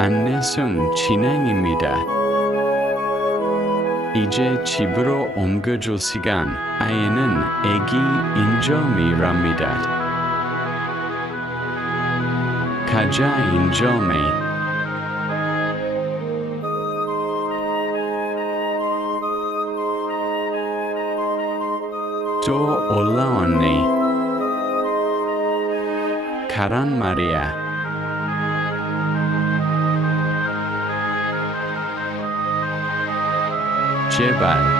안내송 진행입니다. 이제 집으로 옮겨줄 시간. 아이는 애기 인절미랍니다. 가자 인절미. 또 올라왔니? 가란 말이야. 제발.